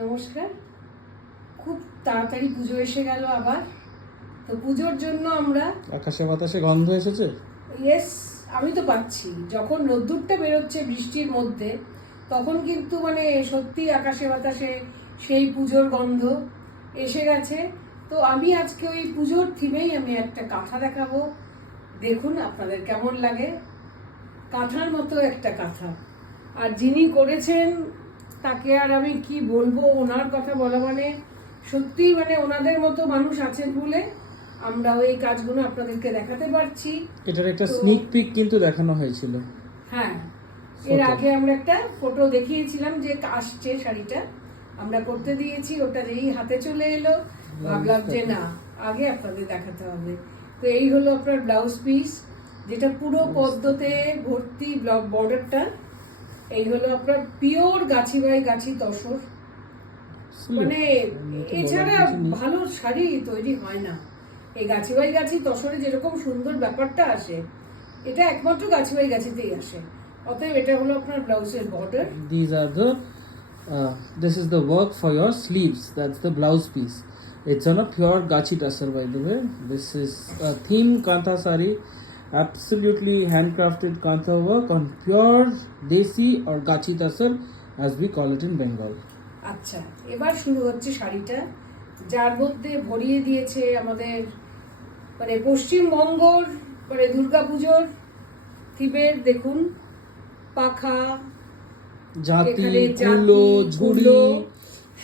নমস্কার। খুব তাড়াতাড়ি পুজো এসে গেল আবার। তো পুজোর জন্য আমরা আকাশে বাতাসে গন্ধ এসেছে। ইয়েস, আমি তো পাচ্ছি। যখন রোদ্দুরটা বেরোচ্ছে বৃষ্টির মধ্যে, তখন কিন্তু মানে সত্যি আকাশে বাতাসে সেই পুজোর গন্ধ এসে গেছে। তো আমি আজকে ওই পুজোর থিমেই আমি একটা কাঁথা দেখাবো, দেখুন আপনাদের কেমন লাগে। কাঁথার মতো একটা কাঁথা, আর যিনি করেছেন তাকে আর আমি কি বলবো, ওনার কথা বলা মানে সত্যি মানে ওনাদের মতো মানুষ আছেন বলে আমরা ওই কাজগুলো আপনাদেরকে দেখাতে পারছি। এটার একটা স্নিক পিক কিন্তু দেখানো হয়েছিল। হ্যাঁ, এর আগে আমরা একটা ফটো দেখিয়েছিলাম যে আসছে শাড়িটা আমরা করতে দিয়েছি, ওটা যেই হাতে চলে এলো ভাবলাম যে না, আগে আপনাদের দেখাতে হবে। তো এই হলো আপনার ব্লাউজ পিস, যেটা পুরো পদ্মতে ভর্তি বর্ডারটা। এই হলো আপনার পিওর গাছি বাই গাছি তসর, মানে এছাড়া ভালো শাড়ি তৈরি হয় না। এই গাছি বাই গাছি তসরে যেরকম সুন্দর ব্যাপারটা আসে, এটা একমাত্র গাছি বাই গাছিতেই আসে। অতএব এটা হলো আপনার ব্লাউজের border. This is the work for your sleeves. That's the blouse piece. It's on a pure gachi tassar, by the way. This is a theme kantha sari, absolutely handcrafted kantha work on pure desi or gachi tassar, as we call it in Bengal. আচ্ছা, এবার শুরু হচ্ছে শাড়িটা, যার মধ্যে ভরিয়ে দিয়েছে আমাদের মানে পশ্চিমবঙ্গর মানে দুর্গাপুজোর থিমের। দেখুন, পাখা, জাতি, কুলো, ঝুড়ি,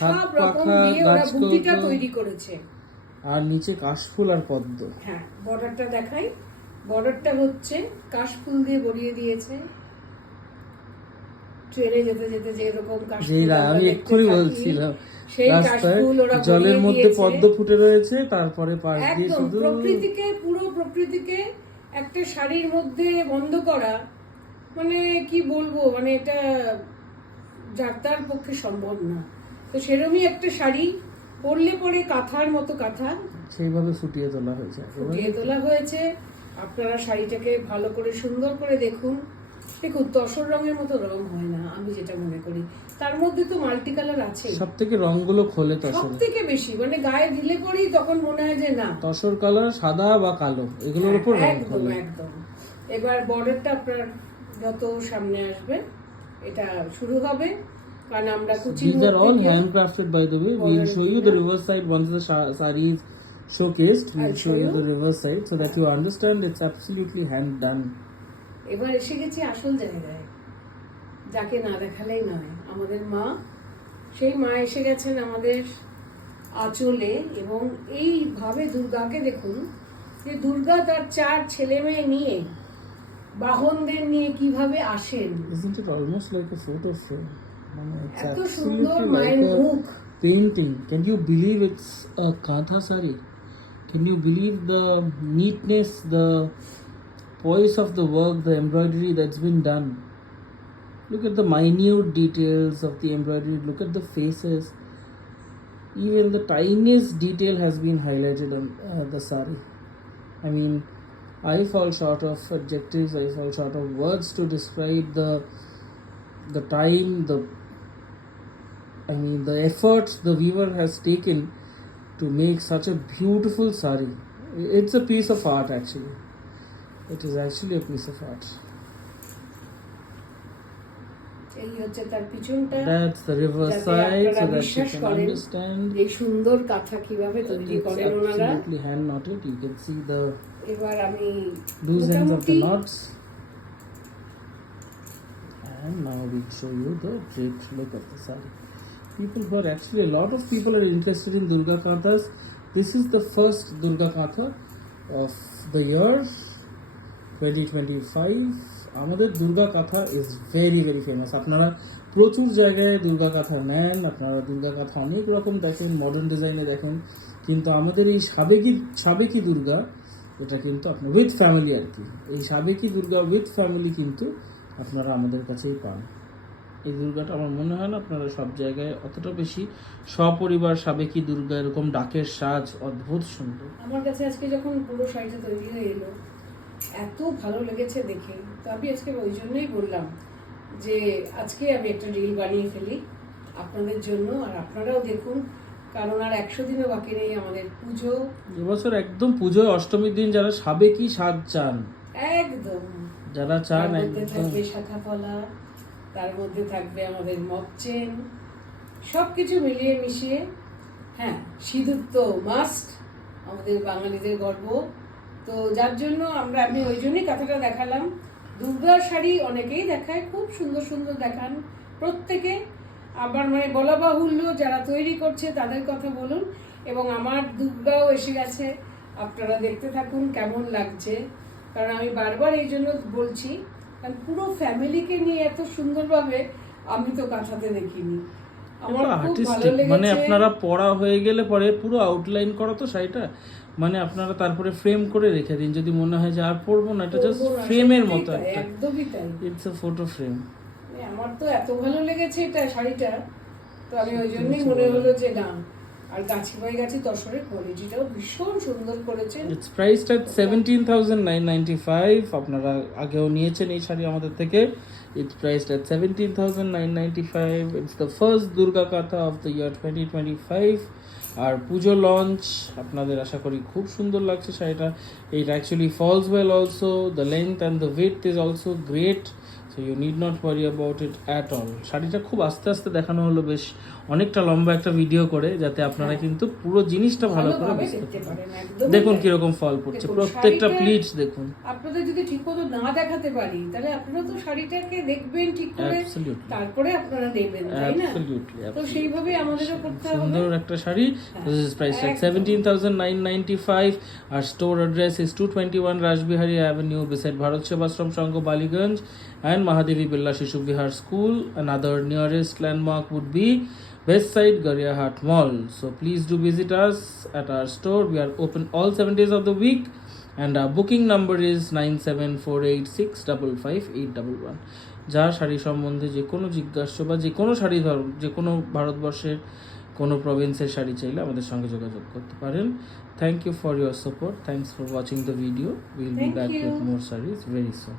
সব রকম দিয়ে ওরা বুটিটা তৈরি করেছে। আর নিচে কাশফুল আর পদ্ম। হ্যাঁ, বর্ডারটা দেখাই। বর্ডারটা হচ্ছে কাশফুল দিয়ে ভরিয়ে দিয়েছে। ট্রেনে যেতে যেতে যে এরকম কাশফুল আমি এক্ষুনি বলছিলাম, সেই কাশফুল ওরা জলের মধ্যে পদ্ম ফুটে রয়েছে, তারপরে পাশ দিয়ে শুধু প্রকৃতিকে, পুরো প্রকৃতিকে একটা শাড়ির মধ্যে বন্ধ করা, মানে কি বলবো, মানে এটা যার তার পক্ষে সম্ভব না। তো সেরকমই একটা শাড়ি পরলে পরে কাঁথার মতো কাঁথা সেইভাবে ফুটিয়ে তোলা হয়েছে। আপনারা শাড়িটাকে ভালো করে সুন্দর করে দেখুন। দেখুন, তসর রঙের মতো রং হয় না, আমি যেটা মনে করি। তার মধ্যে তো মাল্টি কালার আছে, সব থেকে রংগুলো খোলে তসর, সব থেকে বেশি মানে গায়ে দিলে পরেই তখন মনে হয় যে না, তসর কালার সাদা বা কালো এগুলোর উপর রং খোলে একদম। এবার বর্ডারটা আপনার যত সামনে আসবে এটা শুরু হবে, কারণ আমরা কুচির These are all handcrafted, by the way. We'll show you the reverse side once the sari is showcased. We'll show you the reverse side so that you understand it's absolutely hand done. এবার এসে গেছি আসল জায়গায়, যাকে না দেখালেই নয়। আমাদের মা, সেই মা এসে গেছেন আমাদের আঁচলে। এবং এইভাবে দুর্গাকে দেখুন, যে দুর্গা তার 4 ছেলে মেয়ে নিয়ে, বাহনদের নিয়ে কিভাবে আসেন। Isn't it almost like a photo frame? It's এত সুন্দর absolutely মায়ের like মুখ। a painting. Can you believe it's a kantha sari? Can you believe the neatness, the poise of the work, the embroidery that's been done? Look at the minute details of the embroidery. Look at the faces. Even the tiniest detail has been highlighted on the sari. I mean, I fall short of adjectives, I fall short of words to describe the time, the effort the weaver has taken to make such a beautiful sari. It's a piece of art, actually. It is actually a piece of art. এই হচ্ছে তার পিছনটা। That's the reverse side, so that you can understand. এই সুন্দর কাঁথা কিভাবে তৈরি করেন ওনারা। Absolutely hand knotted. You can see the এবার আমি loose ends of the knots. And now we'll show you the draped look of the sari. A lot of people are interested in Durga Kanthas. This is the first Durga Kantha of the year 2025. আমাদের দুর্গা কাঁথা is very very famous. আপনারা প্রচুর জায়গায় দুর্গা কাঁথা নেন, আপনারা দুর্গা কাঁথা অনেক রকম দেখেন, মডার্ন ডিজাইনে দেখেন, কিন্তু আমাদের এই সাবেকি দুর্গা, এটা কিন্তু আপনার উইথ ফ্যামিলি আর কি, এই সাবেকি দুর্গা উইথ ফ্যামিলি কিন্তু আপনারা আমাদের কাছেই পান। এই দুর্গাটা আমার মনে হয় না আপনারা সব জায়গায় অতটা বেশি সপরিবার সাবেকি দুর্গা এরকম ডাকের সাজ অদ্ভুত সুন্দর। আমার কাছে আজকে যখন পুরো শাড়িটা তৈরি হয়ে এলো, এত ভালো লেগেছে দেখে, তো আমি আজকে ওই জন্যই বললাম যে আজকে আমি একটা রিল বানিয়ে ফেলি। আপনাদের জন্য, আর আপনারাও দেখুন, কারণ আর 100 দিনও বাকি নেই আমাদের পুজো। এবছর একদম পুজোয় অষ্টমীর দিন যারা সাবেকি স্বাদ চান, একদম যারা তার চান মধ্যে একদম থাকবে শাখা পলা, তার মধ্যে থাকবে আমাদের মগ চেন, সবকিছু মিলিয়ে মিশিয়ে। হ্যাঁ, সিঁদুর তো মাস্ট, আমাদের বাঙালিদের গর্ব। তো যার জন্য আমি ওই জন্যই কথাটা দেখালাম। দুর্গার শাড়ি অনেকেই দেখায়, খুব সুন্দর সুন্দর দেখান প্রত্যেকে। আবার মানে বলা বাহুল্য, যারা তৈরি করছে তাদের কথা বলুন। এবং আমার দুর্গাও এসে গেছে, আপনারা দেখতে থাকুন কেমন লাগছে। কারণ আমি বারবার এই জন্য বলছি, কারণ পুরো ফ্যামিলিকে নিয়ে এত সুন্দরভাবে আমি তো কাঁথাতে দেখিনি। আমার খুব ভালো আর্টিস্টিক, মানে লেগেছে। আপনারা পড়া হয়ে গেলে পরে পুরো আউটলাইন করা তো শাড়িটা, মানে আপনারা তারপরে ফ্রেম করে রেখে দিন, যদি মনে হয় যে আর পরবো না, এটা জাস্ট করবো না, ফ্রেমের সত্যিই মতো তাই, একটা, একদমই তাই। It's a photo frame. আমার তো এত ভালো লেগেছে এটা শাড়িটা, তো আমি ওই জন্যই মনে হলো যে না। আর গাছি বাই গাছি তসরের কোয়ালিটিটাও ভীষণ সুন্দর করেছেন। ইটস প্রাইসড এট 17,995। আপনারা আগেও নিয়েছেন এই শাড়ি আমাদের থেকে। It's priced at 17,995। It's the first Durga কাঁথা of the year 2025। R Puja launch আপনাদের আশা করি খুব সুন্দর লাগছে শাড়িটা। It actually falls well also, the length and the width is also great, so you need not worry about it at all. শাড়িটা খুব আস্তে আস্তে দেখানো হলো, বেশ অনেকটা লম্বা একটা ভিডিও করে, যাতে আপনারা কিন্তু পুরো জিনিসটা ভালো করে ভালোভাবে বুঝতে দেখতে পারেন। পারেন, একদমই দেখুন তাই। কিরকম ফল পড়ছে, দেখুন, প্রত্যেকটা শাড়িটা- প্লিটস দেখুন। আপনাদের যদি ঠিক মতো না দেখাতে পারি, তাহলে আপনারা তো শাড়িটাকে দেখবেন ঠিক করে, Absolutely. তারপরে আপনারা নেবেন, তাই না? Absolutely, তো absolutely. সেইভাবে আমাদেরও করতে হবে। সুন্দর একটা sari. This is priced at একদম। 17,995. Our store address is 221 Rajbihari Avenue beside Bharat Sevashram Sangh, Baliganj, and Mahadevi Billa Shishu Vihar School. Another nearest landmark would be West Side Gariahat Mall. So please do visit us at our store. We are open all 7 days of the week, and our booking number is 9748655811. যার শাড়ি সম্বন্ধে যে কোনো জিজ্ঞাসা বা যে কোনো শাড়ি ধরুন, যে কোনো ভারতবর্ষের কোনো প্রভিন্সের শাড়ি চাইলে আমাদের সঙ্গে যোগাযোগ করতে পারেন। Thank you for your support, thanks for watching the video. Will be Thank back you. With more saris very soon.